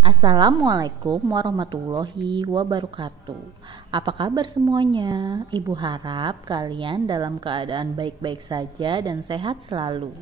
Assalamualaikum warahmatullahi wabarakatuh. Apa kabar semuanya? Ibu harap kalian dalam keadaan baik-baik saja dan sehat selalu.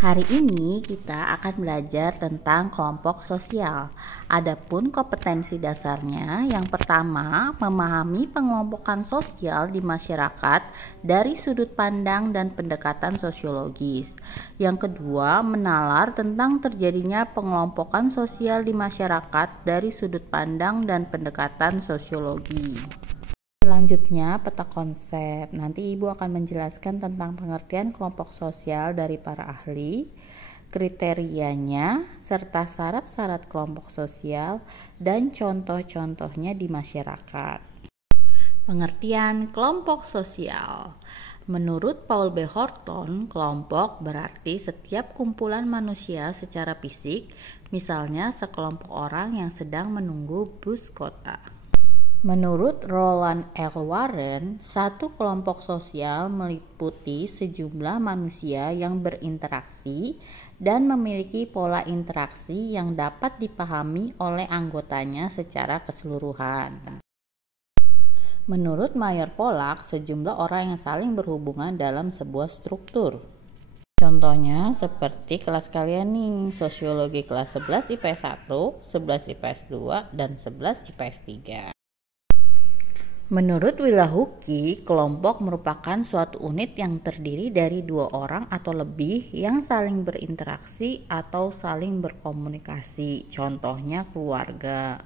Hari ini kita akan belajar tentang kelompok sosial. Adapun kompetensi dasarnya, yang pertama, memahami pengelompokan sosial di masyarakat dari sudut pandang dan pendekatan sosiologis. Yang kedua, menalar tentang terjadinya pengelompokan sosial di masyarakat dari sudut pandang dan pendekatan sosiologi. Selanjutnya, peta konsep. Nanti Ibu akan menjelaskan tentang pengertian kelompok sosial dari para ahli, kriterianya, serta syarat-syarat kelompok sosial dan contoh-contohnya di masyarakat. Pengertian kelompok sosial. Menurut Paul B. Horton, kelompok berarti setiap kumpulan manusia secara fisik, misalnya sekelompok orang yang sedang menunggu bus kota. Menurut Roland L. Warren, satu kelompok sosial meliputi sejumlah manusia yang berinteraksi dan memiliki pola interaksi yang dapat dipahami oleh anggotanya secara keseluruhan. Menurut Mayer Pollack, sejumlah orang yang saling berhubungan dalam sebuah struktur. Contohnya seperti kelas kalian nih, sosiologi kelas 11 IPS 1, 11 IPS 2, dan 11 IPS 3. Menurut Wilahuki, kelompok merupakan suatu unit yang terdiri dari dua orang atau lebih yang saling berinteraksi atau saling berkomunikasi, contohnya keluarga.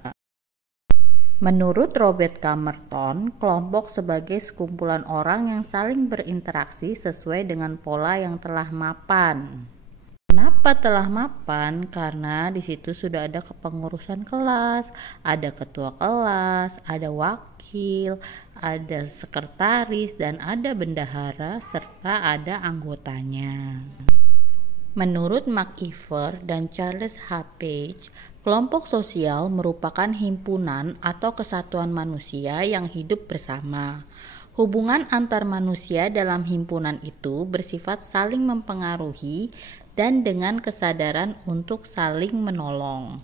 Menurut Robert Camerton, kelompok sebagai sekumpulan orang yang saling berinteraksi sesuai dengan pola yang telah mapan. Kenapa telah mapan? Karena di situ sudah ada kepengurusan kelas, ada ketua kelas, ada wakil, ada sekretaris, dan ada bendahara, serta ada anggotanya. Menurut McIver dan Charles H. Page, kelompok sosial merupakan himpunan atau kesatuan manusia yang hidup bersama. Hubungan antar manusia dalam himpunan itu bersifat saling mempengaruhi dan dengan kesadaran untuk saling menolong.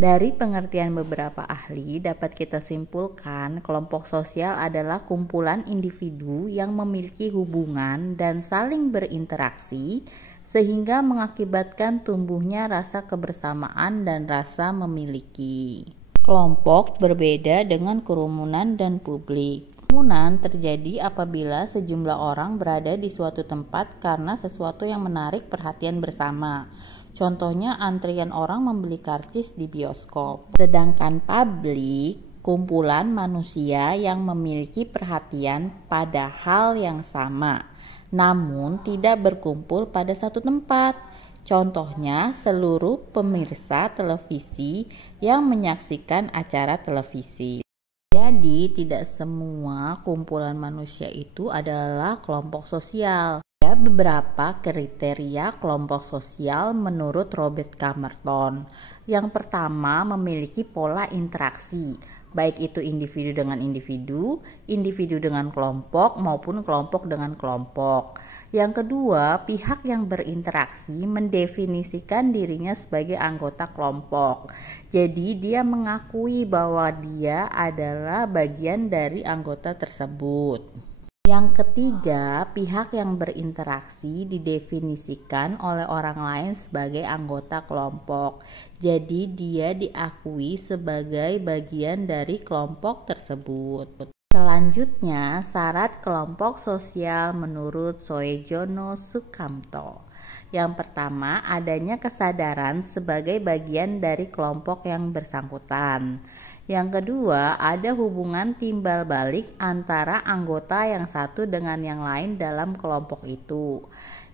Dari pengertian beberapa ahli dapat kita simpulkan kelompok sosial adalah kumpulan individu yang memiliki hubungan dan saling berinteraksi sehingga mengakibatkan tumbuhnya rasa kebersamaan dan rasa memiliki. Kelompok berbeda dengan kerumunan dan publik. Kerumunan terjadi apabila sejumlah orang berada di suatu tempat karena sesuatu yang menarik perhatian bersama. Contohnya antrian orang membeli karcis di bioskop. Sedangkan publik, kumpulan manusia yang memiliki perhatian pada hal yang sama, namun tidak berkumpul pada satu tempat. Contohnya seluruh pemirsa televisi yang menyaksikan acara televisi. Jadi tidak semua kumpulan manusia itu adalah kelompok sosial. Ada beberapa kriteria kelompok sosial menurut Robert Camerton. Yang pertama, memiliki pola interaksi, baik itu individu dengan individu, individu dengan kelompok maupun kelompok dengan kelompok. Yang kedua, pihak yang berinteraksi mendefinisikan dirinya sebagai anggota kelompok. Jadi dia mengakui bahwa dia adalah bagian dari anggota tersebut. Yang ketiga, pihak yang berinteraksi didefinisikan oleh orang lain sebagai anggota kelompok. Jadi dia diakui sebagai bagian dari kelompok tersebut. Selanjutnya, syarat kelompok sosial menurut Soejono Sukamto. Yang pertama, adanya kesadaran sebagai bagian dari kelompok yang bersangkutan. Yang kedua, ada hubungan timbal balik antara anggota yang satu dengan yang lain dalam kelompok itu.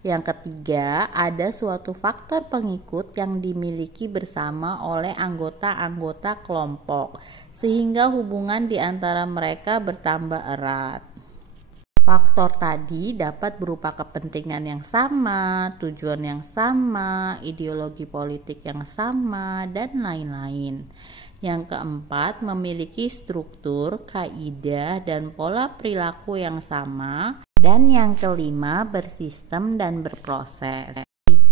Yang ketiga, ada suatu faktor pengikut yang dimiliki bersama oleh anggota-anggota kelompok, sehingga hubungan di antara mereka bertambah erat. Faktor tadi dapat berupa kepentingan yang sama, tujuan yang sama, ideologi politik yang sama, dan lain-lain. Yang keempat, memiliki struktur, kaidah, dan pola perilaku yang sama. Dan yang kelima, bersistem dan berproses.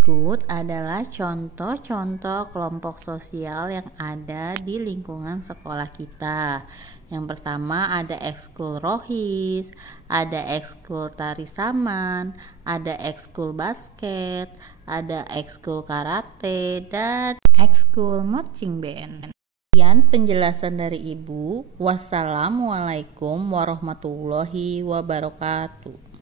Berikut adalah contoh-contoh kelompok sosial yang ada di lingkungan sekolah kita. Yang pertama ada ekskul rohis, ada ekskul tari saman, ada ekskul basket, ada ekskul karate, dan ekskul marching band. Sekian penjelasan dari Ibu. Wassalamualaikum warahmatullahi wabarakatuh.